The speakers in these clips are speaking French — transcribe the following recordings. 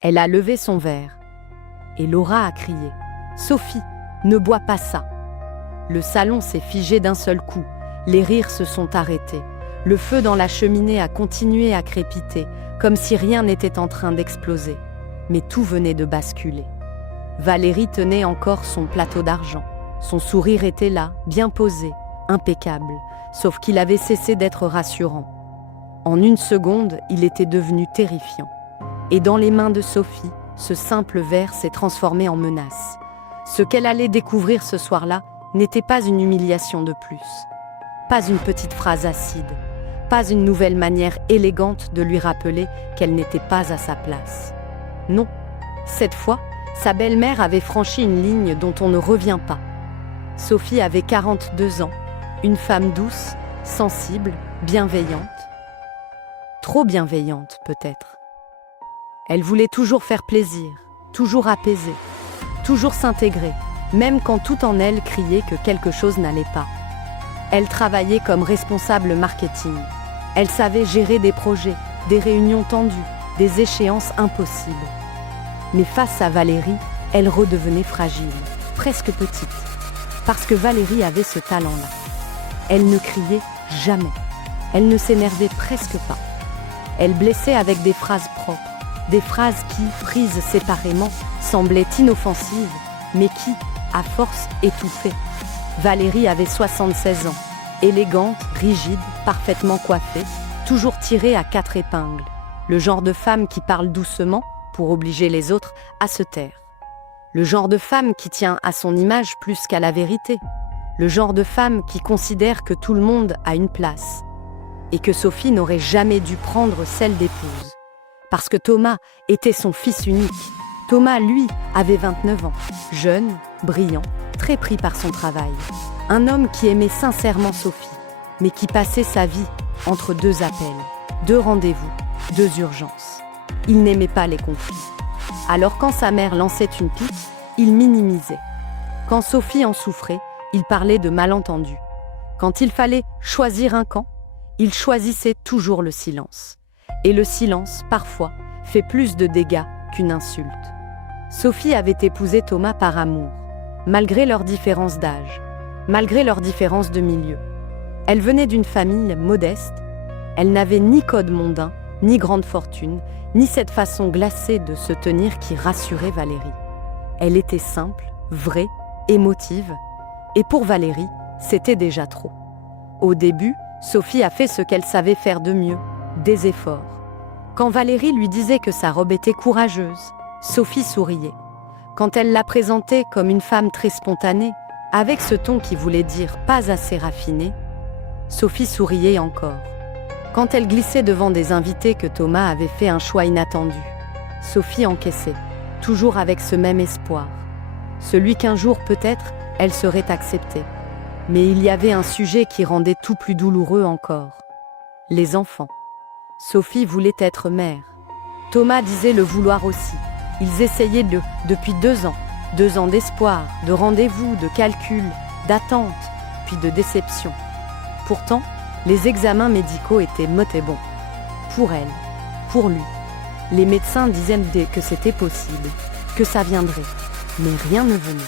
Elle a levé son verre. Et Laura a crié « Sophie, ne bois pas ça !» Le salon s'est figé d'un seul coup. Les rires se sont arrêtés. Le feu dans la cheminée a continué à crépiter, comme si rien n'était en train d'exploser. Mais tout venait de basculer. Valérie tenait encore son plateau d'argent. Son sourire était là, bien posé, impeccable, sauf qu'il avait cessé d'être rassurant. En une seconde, il était devenu terrifiant. Et dans les mains de Sophie, ce simple verre s'est transformé en menace. Ce qu'elle allait découvrir ce soir-là n'était pas une humiliation de plus. Pas une petite phrase acide. Pas une nouvelle manière élégante de lui rappeler qu'elle n'était pas à sa place. Non, cette fois, sa belle-mère avait franchi une ligne dont on ne revient pas. Sophie avait 42 ans, une femme douce, sensible, bienveillante. Trop bienveillante, peut-être. Elle voulait toujours faire plaisir, toujours apaiser, toujours s'intégrer, même quand tout en elle criait que quelque chose n'allait pas. Elle travaillait comme responsable marketing. Elle savait gérer des projets, des réunions tendues, des échéances impossibles. Mais face à Valérie, elle redevenait fragile, presque petite. Parce que Valérie avait ce talent-là. Elle ne criait jamais. Elle ne s'énervait presque pas. Elle blessait avec des phrases propres, des phrases qui, prises séparément, semblaient inoffensives, mais qui, à force, étouffaient. Valérie avait 76 ans, élégante, rigide, parfaitement coiffée, toujours tirée à 4 épingles. Le genre de femme qui parle doucement pour obliger les autres à se taire. Le genre de femme qui tient à son image plus qu'à la vérité. Le genre de femme qui considère que tout le monde a une place. Et que Sophie n'aurait jamais dû prendre celle d'épouse. Parce que Thomas était son fils unique. Thomas, lui, avait 29 ans, jeune, brillant, très pris par son travail. Un homme qui aimait sincèrement Sophie, mais qui passait sa vie entre 2 appels, 2 rendez-vous, 2 urgences. Il n'aimait pas les conflits. Alors quand sa mère lançait une pique, il minimisait. Quand Sophie en souffrait, il parlait de malentendus. Quand il fallait choisir un camp, il choisissait toujours le silence. Et le silence, parfois, fait plus de dégâts qu'une insulte. Sophie avait épousé Thomas par amour, malgré leurs différences d'âge, malgré leurs différences de milieu. Elle venait d'une famille modeste, elle n'avait ni code mondain, ni grande fortune, ni cette façon glacée de se tenir qui rassurait Valérie. Elle était simple, vraie, émotive, et pour Valérie, c'était déjà trop. Au début, Sophie a fait ce qu'elle savait faire de mieux, des efforts. Quand Valérie lui disait que sa robe était courageuse, Sophie souriait. Quand elle la présentait comme une femme très spontanée, avec ce ton qui voulait dire pas assez raffiné, Sophie souriait encore. Quand elle glissait devant des invités que Thomas avait fait un choix inattendu, Sophie encaissait, toujours avec ce même espoir. Celui qu'un jour peut-être, elle serait acceptée. Mais il y avait un sujet qui rendait tout plus douloureux encore. Les enfants. Sophie voulait être mère. Thomas disait le vouloir aussi. Ils essayaient depuis 2 ans. 2 ans d'espoir, de rendez-vous, de calcul, d'attente, puis de déception. Pourtant, les examens médicaux étaient bons. Pour elle, pour lui. Les médecins disaient que c'était possible, que ça viendrait. Mais rien ne venait.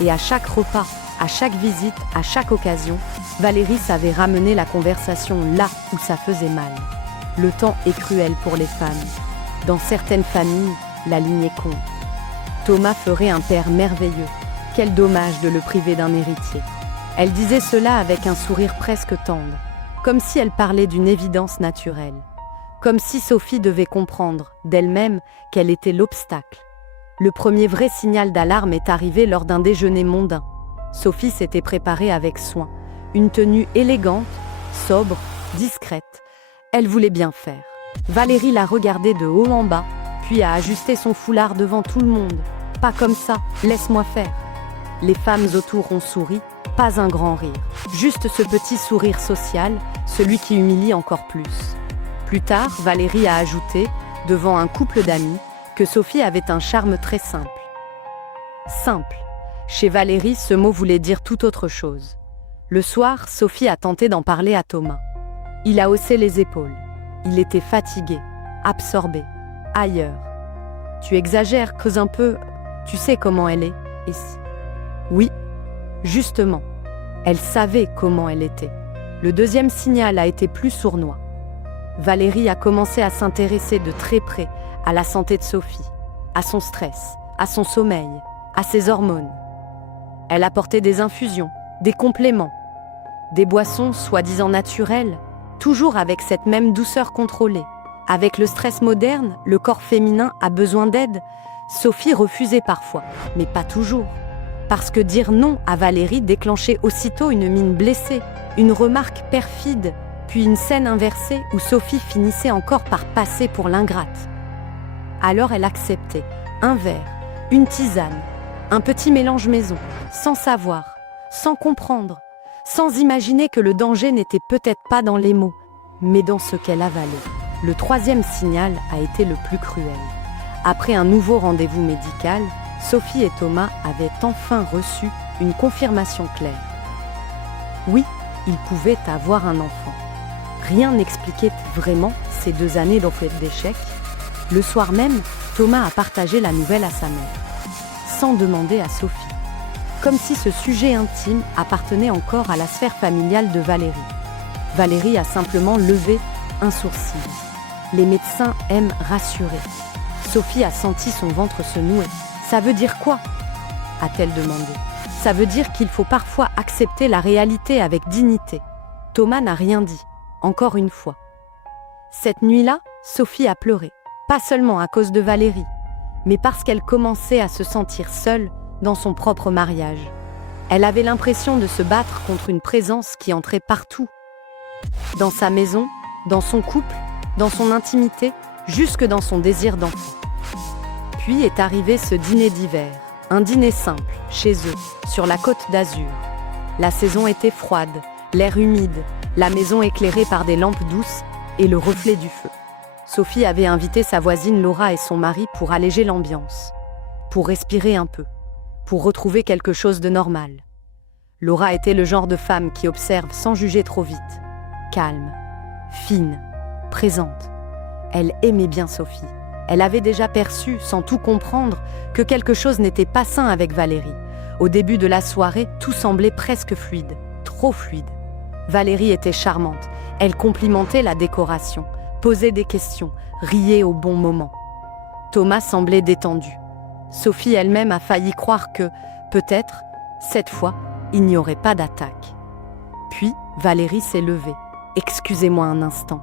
Et à chaque repas, à chaque visite, à chaque occasion, Valérie savait ramener la conversation là où ça faisait mal. Le temps est cruel pour les femmes. Dans certaines familles, la lignée compte. Thomas ferait un père merveilleux. Quel dommage de le priver d'un héritier. Elle disait cela avec un sourire presque tendre, comme si elle parlait d'une évidence naturelle. Comme si Sophie devait comprendre, d'elle-même, qu'elle était l'obstacle. Le premier vrai signal d'alarme est arrivé lors d'un déjeuner mondain. Sophie s'était préparée avec soin. Une tenue élégante, sobre, discrète. Elle voulait bien faire. Valérie la regardait de haut en bas, puis a ajusté son foulard devant tout le monde. Pas comme ça, laisse-moi faire. Les femmes autour ont souri, pas un grand rire. Juste ce petit sourire social, celui qui humilie encore plus. Plus tard, Valérie a ajouté, devant un couple d'amis, que Sophie avait un charme très simple. Simple. Chez Valérie, ce mot voulait dire tout autre chose. Le soir, Sophie a tenté d'en parler à Thomas. Il a haussé les épaules. Il était fatigué, absorbé, ailleurs. Tu exagères, creuse un peu. Tu sais comment elle est. Oui, justement. Elle savait comment elle était. Le deuxième signal a été plus sournois. Valérie a commencé à s'intéresser de très près à la santé de Sophie, à son stress, à son sommeil, à ses hormones. Elle apportait des infusions, des compléments, des boissons soi-disant naturelles, toujours avec cette même douceur contrôlée. Avec le stress moderne, le corps féminin a besoin d'aide. Sophie refusait parfois, mais pas toujours. Parce que dire non à Valérie déclenchait aussitôt une mine blessée, une remarque perfide, puis une scène inversée où Sophie finissait encore par passer pour l'ingrate. Alors elle acceptait un verre, une tisane, un petit mélange maison, sans savoir, sans comprendre, sans imaginer que le danger n'était peut-être pas dans les mots, mais dans ce qu'elle avalait. Le troisième signal a été le plus cruel. Après un nouveau rendez-vous médical, Sophie et Thomas avaient enfin reçu une confirmation claire. Oui, ils pouvaient avoir un enfant. Rien n'expliquait vraiment ces 2 années d'échecs. Le soir même, Thomas a partagé la nouvelle à sa mère, sans demander à Sophie. Comme si ce sujet intime appartenait encore à la sphère familiale de Valérie. Valérie a simplement levé un sourcil. Les médecins aiment rassurer. Sophie a senti son ventre se nouer. Ça veut dire quoi ? A-t-elle demandé. Ça veut dire qu'il faut parfois accepter la réalité avec dignité. Thomas n'a rien dit, encore une fois. Cette nuit-là, Sophie a pleuré. Pas seulement à cause de Valérie, mais parce qu'elle commençait à se sentir seule dans son propre mariage. Elle avait l'impression de se battre contre une présence qui entrait partout. Dans sa maison, dans son couple, dans son intimité, jusque dans son désir d'enfant. Puis est arrivé ce dîner d'hiver, un dîner simple, chez eux, sur la côte d'Azur. La saison était froide, l'air humide, la maison éclairée par des lampes douces et le reflet du feu. Sophie avait invité sa voisine Laura et son mari pour alléger l'ambiance, pour respirer un peu, pour retrouver quelque chose de normal. Laura était le genre de femme qui observe sans juger trop vite, calme, fine, présente. Elle aimait bien Sophie. Elle avait déjà perçu, sans tout comprendre, que quelque chose n'était pas sain avec Valérie. Au début de la soirée, tout semblait presque fluide, trop fluide. Valérie était charmante. Elle complimentait la décoration, posait des questions, riait au bon moment. Thomas semblait détendu. Sophie elle-même a failli croire que, peut-être, cette fois, il n'y aurait pas d'attaque. Puis, Valérie s'est levée. « Excusez-moi un instant. »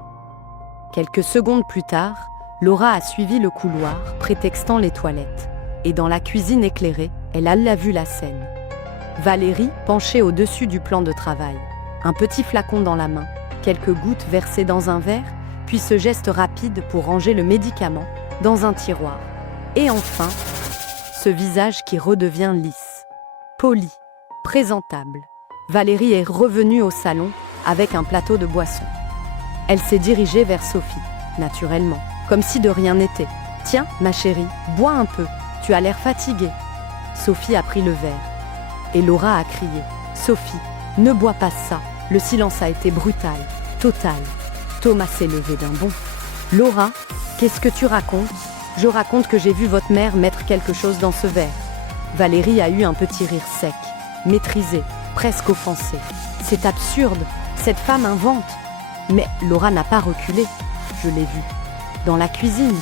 Quelques secondes plus tard, Laura a suivi le couloir, prétextant les toilettes. Et dans la cuisine éclairée, elle a vu la scène. Valérie penchée au-dessus du plan de travail. Un petit flacon dans la main, quelques gouttes versées dans un verre, puis ce geste rapide pour ranger le médicament dans un tiroir. Et enfin, ce visage qui redevient lisse, poli, présentable. Valérie est revenue au salon avec un plateau de boissons. Elle s'est dirigée vers Sophie, naturellement, comme si de rien n'était. « Tiens, ma chérie, bois un peu, tu as l'air fatiguée. » Sophie a pris le verre. Et Laura a crié. « Sophie, ne bois pas ça. » Le silence a été brutal, total. Thomas s'est levé d'un bond. « Laura, qu'est-ce que tu racontes ? » « Je raconte que j'ai vu votre mère mettre quelque chose dans ce verre. » Valérie a eu un petit rire sec, maîtrisé, presque offensé. « C'est absurde, cette femme invente. » Mais Laura n'a pas reculé. Je l'ai vue. Dans la cuisine.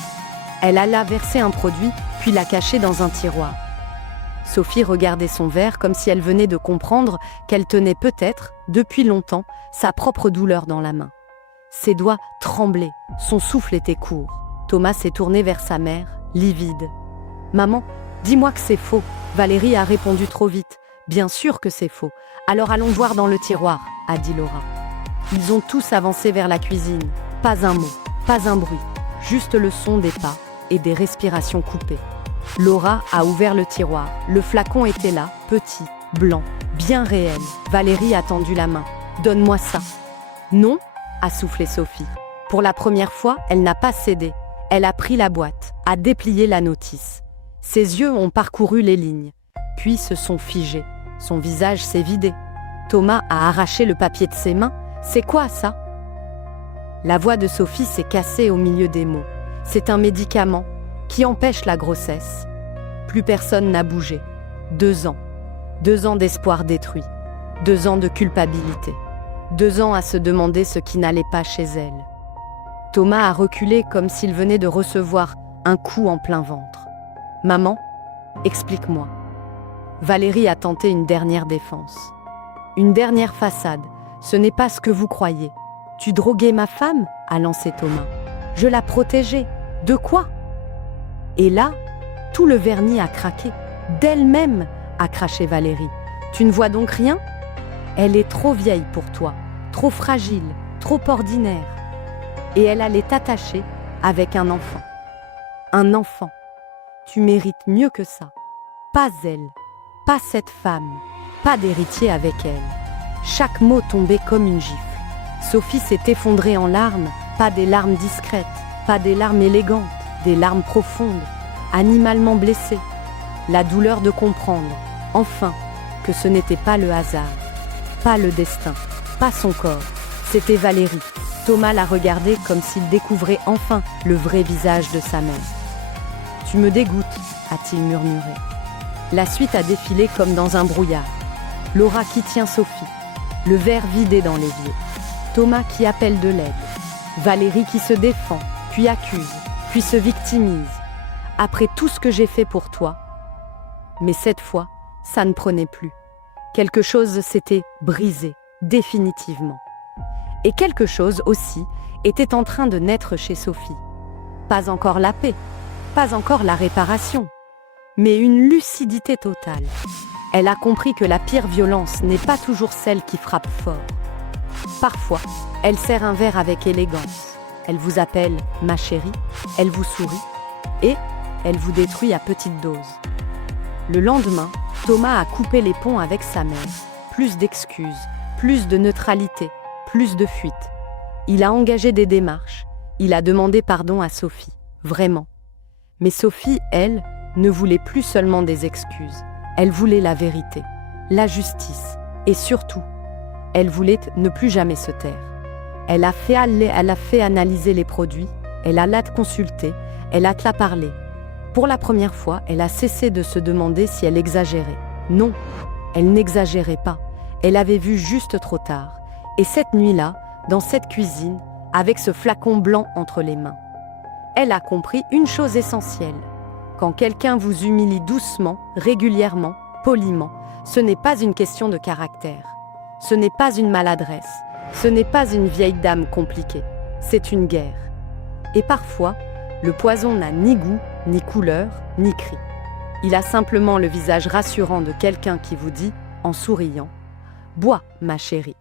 Elle alla verser un produit, puis l'a caché dans un tiroir. Sophie regardait son verre comme si elle venait de comprendre qu'elle tenait peut-être, depuis longtemps, sa propre douleur dans la main. Ses doigts tremblaient, son souffle était court. Thomas s'est tourné vers sa mère, livide. « Maman, dis-moi que c'est faux. » Valérie a répondu trop vite. « Bien sûr que c'est faux. Alors allons voir dans le tiroir, » a dit Laura. Ils ont tous avancé vers la cuisine. Pas un mot, pas un bruit, juste le son des pas et des respirations coupées. Laura a ouvert le tiroir. Le flacon était là, petit, blanc, bien réel. Valérie a tendu la main. « Donne-moi ça. »« Non » a soufflé Sophie. Pour la première fois, elle n'a pas cédé. Elle a pris la boîte, a déplié la notice. Ses yeux ont parcouru les lignes, puis se sont figés. Son visage s'est vidé. Thomas a arraché le papier de ses mains. « C'est quoi ça ?» La voix de Sophie s'est cassée au milieu des mots. « C'est un médicament qui empêche la grossesse. Plus personne n'a bougé. 2 ans. 2 ans d'espoir détruit. 2 ans de culpabilité. 2 ans à se demander ce qui n'allait pas chez elle. Thomas a reculé comme s'il venait de recevoir un coup en plein ventre. « Maman, explique-moi. » Valérie a tenté une dernière défense. Une dernière façade. Ce n'est pas ce que vous croyez. Tu droguais ma femme, a lancé Thomas. Je la protégeais. De quoi? Et là, tout le vernis a craqué. D'elle-même, a craché Valérie. Tu ne vois donc rien? Elle est trop vieille pour toi, trop fragile, trop ordinaire. Et elle allait t'attacher avec un enfant. Un enfant. Tu mérites mieux que ça. Pas elle, pas cette femme, pas d'héritier avec elle. Chaque mot tombait comme une gifle. Sophie s'est effondrée en larmes, pas des larmes discrètes, pas des larmes élégantes, des larmes profondes, animalement blessées. La douleur de comprendre, enfin, que ce n'était pas le hasard, pas le destin, pas son corps, c'était Valérie. Thomas l'a regardée comme s'il découvrait enfin le vrai visage de sa mère. « Tu me dégoûtes », a-t-il murmuré. La suite a défilé comme dans un brouillard. Laura qui tient Sophie, le verre vidé dans l'évier. Thomas qui appelle de l'aide. Valérie qui se défend, puis accuse, puis se victimise. Après tout ce que j'ai fait pour toi. Mais cette fois, ça ne prenait plus. Quelque chose s'était brisé, définitivement. Et quelque chose aussi était en train de naître chez Sophie. Pas encore la paix, pas encore la réparation, mais une lucidité totale. Elle a compris que la pire violence n'est pas toujours celle qui frappe fort. Parfois, elle sert un verre avec élégance. Elle vous appelle « ma chérie », elle vous sourit et elle vous détruit à petite dose. Le lendemain, Thomas a coupé les ponts avec sa mère. Plus d'excuses, plus de neutralité, plus de fuite. Il a engagé des démarches. Il a demandé pardon à Sophie, vraiment. Mais Sophie, elle, ne voulait plus seulement des excuses. Elle voulait la vérité, la justice et surtout, elle voulait ne plus jamais se taire. Elle a fait analyser les produits, elle a la consulté, elle a la parlé. Pour la première fois, elle a cessé de se demander si elle exagérait. Non, elle n'exagérait pas. Elle avait vu juste trop tard. Et cette nuit-là, dans cette cuisine, avec ce flacon blanc entre les mains, elle a compris une chose essentielle. Quand quelqu'un vous humilie doucement, régulièrement, poliment, ce n'est pas une question de caractère. Ce n'est pas une maladresse. Ce n'est pas une vieille dame compliquée. C'est une guerre. Et parfois, le poison n'a ni goût, ni couleur, ni cri. Il a simplement le visage rassurant de quelqu'un qui vous dit, en souriant, « Bois, ma chérie ».